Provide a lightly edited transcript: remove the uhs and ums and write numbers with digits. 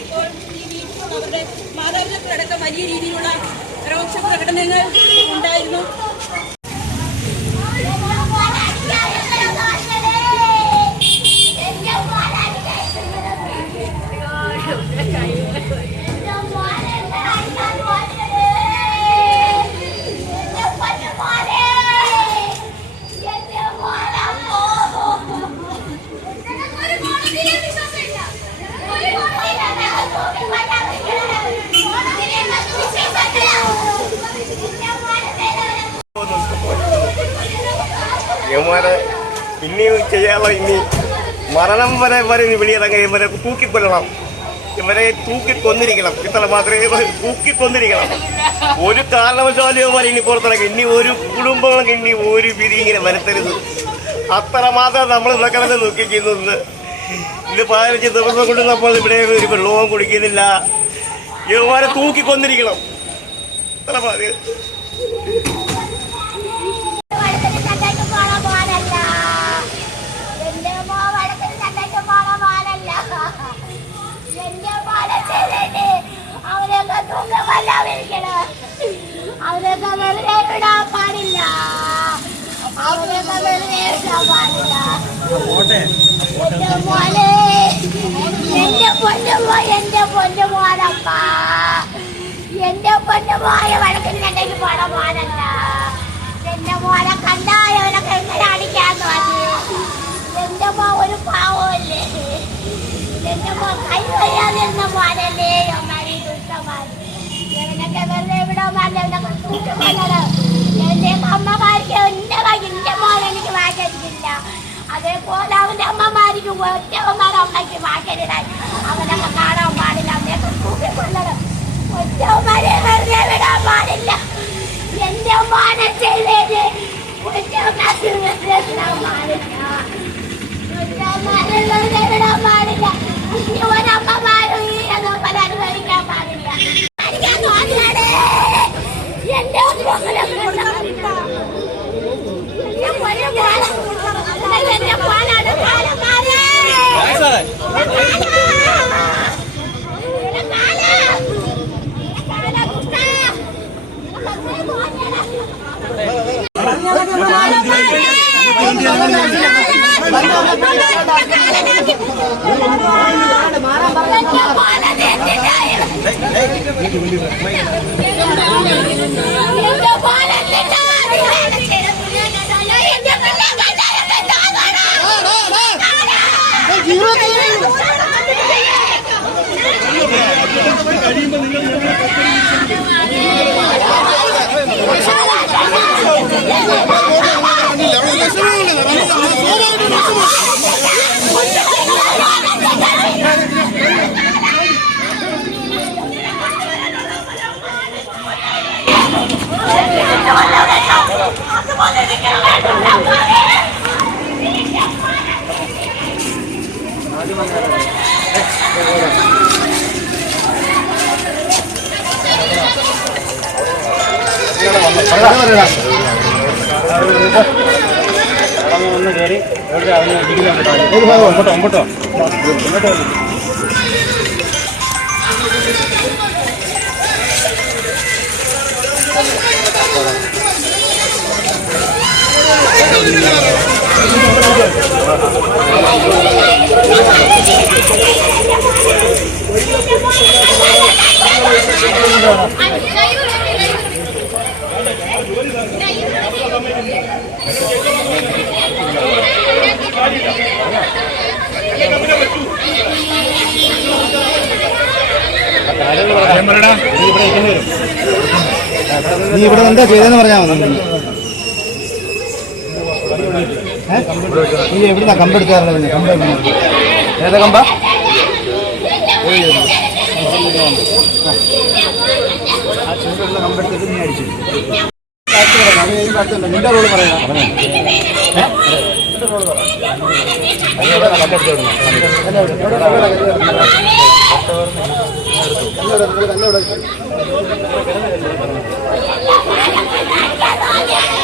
ഇപ്പോൾ ഈ വീട്ടിൽ അവരുടെ മാതാപിതാക്കളടക്കം വലിയ രീതിയിലുള്ള രോക്ഷ പ്രകടനങ്ങൾ ഉണ്ടായിരുന്നു. ഇനിയും ചെയ്യാമോ? ഇനി മരണം വരെ വെളിയിറങ്ങി ഇവരെ തൂക്കിക്കൊല്ലണം, ഇവരെ തൂക്കിക്കൊന്നിരിക്കണം. ഇത്ര മാത്രമേ തൂക്കിക്കൊന്നിരിക്കണം. ഒരു കാരണവശാലും ഇനി പുറത്തിറങ്ങി ഇനി ഒരു കുടുംബങ്ങൾക്ക് ഇനി ഒരു വിധി ഇങ്ങനെ വരുത്തരുത്. അത്ര മാത്രം നമ്മൾ ഇവിടെക്കിടന്ന് നോക്കിക്കുന്നത്. ഇത് 15 ദിവസം കൊണ്ട് നമ്മൾ ഇവിടെ ഒരു വെള്ളവും കുടിക്കുന്നില്ല. ഇവരെ തൂക്കിക്കൊന്നിരിക്കണം. അത്ര മതി. അവരൊക്കെ വെറുതെ വിടാൻ പാടില്ല. അവരൊക്കെ വെറുതെ വിടാൻ പാടില്ല. എന്റെ മോനെ, എന്റെ പൊന്നുമോ, എന്റെ പൊന്നുമോനപ്പ, എന്റെ പൊന്നുമോയ വഴക്കിനുണ്ടെങ്കിൽ പോണ മോനല്ല. എന്റെ മോനെ കണ്ടായവനൊക്കെ എങ്ങനെ അടിക്കാന്ന് പറഞ്ഞു. എന്റെ മോ ഒരു പാവമല്ലേ, എന്റെ മോ കൈ വയ്യാതിരുന്ന മോനല്ലേ. അമ്മാരി ദുഷ്ടമാരി ഇവനൊക്കെ വെറുതെ വിടാൻ പാടില്ല. എന്റെ അമ്മമാർക്ക് എന്റെ മോൻ എനിക്ക് വാങ്ങിച്ചിട്ടില്ല. അതേപോലെ അവന്റെ അമ്മമാർക്ക് ഒറ്റവന്മാരെ അമ്മയ്ക്ക് വാങ്ങിടാൻ അവനൊക്കെ കാണാൻ പാടില്ല. അവനെയൊക്കെ തൂക്കിക്കൊല്ലണം. ഒറ്റവന്മാരെ വെറുതെ വിടാൻ പാടില്ല. എന്റെ മോനെ ചെയ്തേന് ഒറ്റവന്മാരെ വിടാൻ പാടില്ല. ഒറ്റവന്മാരെ വെറുതെ വിടാൻ പാടില്ല. ഒരമ്മമാരും ഈ പല അനുഭവിക്കാൻ പാടില്ല. എന്റെ ഒന്ന് കയറി എവിടെ അവന് ഇരിക്കുന്നുണ്ടോ അങ്ങോട്ടോ നീ ഇവിടെ എന്താ ചെയ്തെന്ന് പറഞ്ഞാൽ മതി. നീ എവിടുന്നാ കമ്പെടുക്കാറുള്ളത്? പിന്നെ കമ്പ ഏതാ കമ്പ? കമ്പെടുത്തിട്ട് നീ അടിച്ചു. നിന്റെ റോള് പറയാം. കമ്പെടുത്തു എന്റെ മേലെ കൈ കാണിക്കാൻ തോന്നി.